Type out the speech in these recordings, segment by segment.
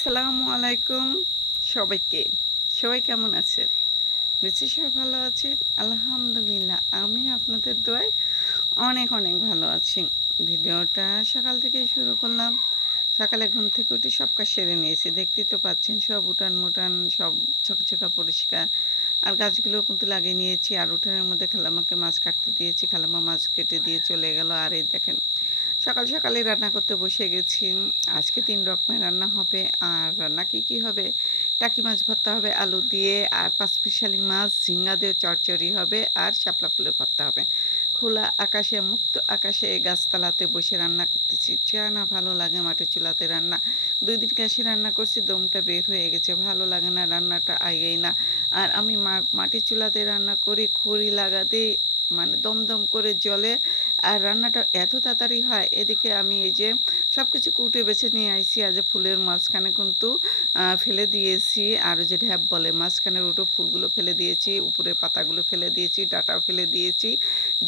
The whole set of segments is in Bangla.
আসসালামু আলাইকুম সবাইকে। সবাই কেমন আছেন? বেঁচে সবাই ভালো আছেন। আলহামদুলিল্লাহ, আমি আপনাদের দোয়ায় অনেক অনেক ভালো আছি। ভিডিওটা সকাল থেকে শুরু করলাম। সকালে ঘুম থেকে উঠে সব কাজ সেরে নিয়েছি। দেখতেই তো পাচ্ছেন, সব উঠান মুটান সব ছকছকা পরিষ্কার। আর গাছগুলো কিন্তু লাগিয়ে নিয়েছি। আর উঠানের মধ্যে খালামাকে মাছ কাটতে দিয়েছি। খালামা মাছ কেটে দিয়ে চলে গেল। আর এই দেখেন সকাল সকালে রান্না করতে বসে গেছি। আজকে তিন রকমের রান্না হবে। আর রান্না কী কী হবে? টাকি মাছ ভর্তা হবে, আলু দিয়ে, আর পাঁচপিশালি মাছ, ঝিঙ্গা দিয়ে চচ্চড়ি হবে, আর শাপলা ফুলের ভর্তা হবে। খোলা আকাশে, মুক্ত আকাশে গাছতলাতে বসে রান্না করতেছি। চা না ভালো লাগে মাটির চুলাতে রান্না। দুই দিন গ্যাসে রান্না করছি, দমটা বের হয়ে গেছে। ভালো লাগে না রান্নাটা আগেই না। আর আমি মাটির চুলাতে রান্না করি, খড়ি লাগাতেই মানে দমদম করে জলে আর রান্নাটা এত তাড়াতাড়ি হয়, এদিকে আমি এই যে সব কিছু কুটে বেছে নিয়ে আইছি আজ ফুলের মাঝখানে কিন্তু ফেলে দিয়েছি, আর যে ঢ্যাপ বলে মাঝখানের উটো ফুলগুলো ফেলে দিয়েছি উপরে পাতাগুলো ফেলে দিয়েছি, ডাটাও ফেলে দিয়েছি,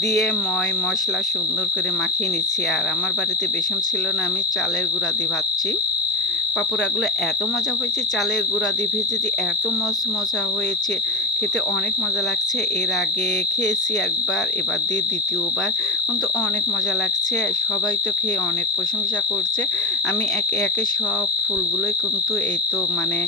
দিয়ে ময় মশলা সুন্দর করে মাখিয়ে নিচ্ছি, আর আমার বাড়িতে বেসন ছিল না, আমি চালের গুঁড়া দিয়ে ভাজছি। পাপড়াগুলো এত মজা হয়েছে, চালের গুঁড়া দিয়ে ভেজে দিয়ে এত মজ মজা হয়েছে। খেতে অনেক মজা লাগছে। এর আগে খেয়েছি একবার, এবার দিয়ে দ্বিতীয়বার। কিন্তু অনেক মজা লাগছে। সবাই তো খেয়ে অনেক প্রশংসা করছে। আমি একে একে সব ফুলগুলোই কিন্তু এই তো মানে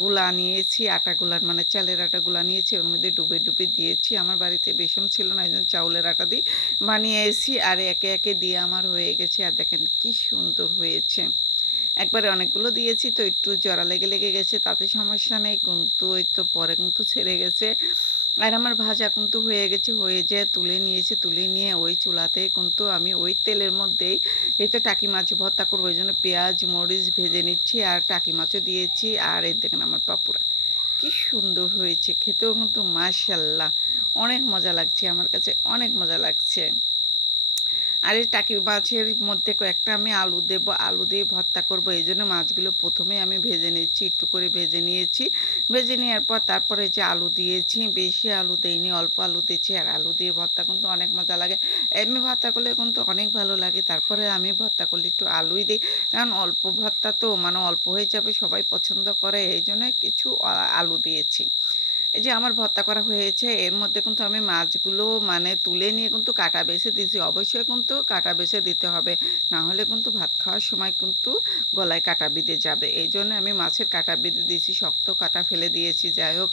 গুলা নিয়েছি আটা গুলার মানে চালের আটা গুলা নিয়েছি, ওর মধ্যে ডুবে ডুবে দিয়েছি। আমার বাড়িতে বেসন ছিল না এই জন্য চাউলের আটা দিয়ে বানিয়েছি। আর একে একে দিয়ে আমার হয়ে গেছে। আর দেখেন কি সুন্দর হয়েছে। একবারে অনেকগুলো দিয়েছি, তো একটু জরা লেগে লেগে গেছে, তাতে সমস্যা নেই, কিন্তু ওই তো পরে কিন্তু ছেড়ে গেছে। আর আমার ভাজা কিন্তু হয়ে গেছে, হয়ে যায় তুলে নিয়েছি, তুলে নিয়ে ওই চুলাতে কিন্তু আমি ওই তেলের মধ্যেই এই তো টাকি মাছ ভর্তা করব, ওই জন্য পেঁয়াজ, মরিচ ভেজে নিচ্ছি আর টাকি মাছও দিয়েছি, আর এই দেখেন আমার পাপুরা। কি সুন্দর হয়েছে, খেতেও কিন্তু মাশাল্লাহ, অনেক মজা লাগছে, আমার কাছে অনেক মজা লাগছে। আর এই টাকি মাছের মধ্যে কয়েকটা আমি আলু দেব, আলু দিয়ে ভর্তা করব। এই জন্য মাছগুলো প্রথমে আমি ভেজে নিচ্ছি একটু করে ভেজে নিয়েছি। ভেজে নেওয়ার পর তারপরে যে আলু দিয়েছি, বেশি আলু দেইনি, অল্প আলু দিয়েছি। আর আলু দিয়ে ভর্তা কিন্তু অনেক মজা লাগে। এমনি ভর্তা করলে কিন্তু অনেক ভালো লাগে। তারপরে আমি ভর্তা করলে একটু আলুই দিই। কারণ অল্প ভর্তা তো মানে অল্প হয়ে যাবে, সবাই পছন্দ করে। এই জন্য কিছু আলু দিয়েছি। এই যে আমার ভর্তা করা হয়েছে, এর মধ্যে কিন্তু আমি মাছগুলো মানে তুলে নিয়ে কিন্তু কাটা বেছে দিয়েছি। অবশ্যই কিন্তু কাটা বেছে দিতে হবে। না হলে কিন্তু ভাত খাওয়ার সময় কিন্তু গলায় কাটা বিঁধে যাবে। এই জন্য আমি মাছের কাটা বিঁধে দিয়েছি, শক্ত কাটা ফেলে দিয়েছি। যাই হোক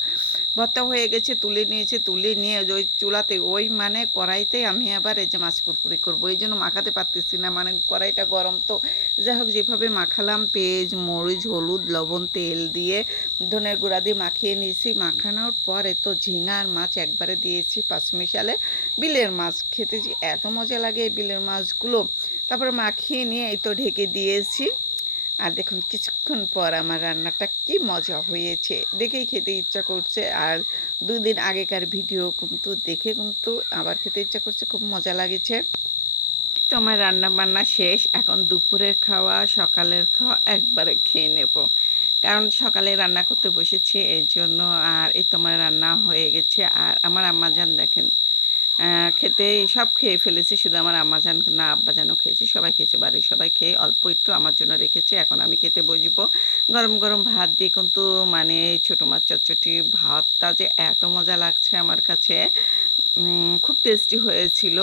ভর্তা হয়ে গেছে, তুলে নিয়েছি, তুলে নিয়ে ওই চুলাতে, ওই মানে কড়াইতে আমি আবার এই যে মাছ পুরপুরি করব। এই জন্য মাখাতে পারতেছি না মানে কড়াইটা গরম তো। যাই হোক, যেভাবে মাখালাম, পেঁয়াজ, মরিচ, হলুদ, লবণ, তেল দিয়ে ধনের গুঁড়া দিয়ে মাখিয়ে নিয়েছি। মাখানোর পরে তো ঝিঙার মাছ একবারে দিয়েছি পাঁচমিশালে। বিলের মাছ খেতে যে এত মজা লাগে বিলের মাছগুলো। তারপরে মাখিয়ে নিয়ে এই তো ঢেকে দিয়েছি। আর দেখুন কিছুক্ষণ পর আমার রান্নাটা কি মজা হয়েছে। দেখেই খেতে ইচ্ছা করছে। আর দুই দিন আগেকার ভিডিও কিন্তু দেখে কিন্তু আবার খেতে ইচ্ছা করছে খুব মজা লাগেছে। তো আমার রান্না বান্না শেষ। এখন দুপুরের খাওয়া সকালের খাওয়া একবারে খেয়ে নেব। কারণ সকালে রান্না করতে বসেছি এই জন্য আর এই তোমার রান্না হয়ে গেছে। আর আমার আম্মাজান দেখেন আহ, খেতে সব খেয়ে ফেলেছি, শুধু আমার আম্মাজান না আব্বা আব্বাজানও খেয়েছে, সবাই খেয়েছে, বাড়ির সবাই খেয়ে অল্প একটু আমার জন্য রেখেছে, এখন আমি খেতে বসবো। গরম গরম ভাত দিয়ে কিন্তু মানে ছোটো মাছ চটচটি ভাতটা যে এত মজা লাগছে আমার কাছে খুব টেস্টি হয়েছিল।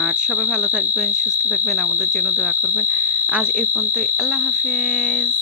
আর সবাই ভালো থাকবেন, সুস্থ থাকবেন, আমাদের জন্য দোয়া করবেন। আজ এর পর্যন্তই, আল্লাহ হাফেজ।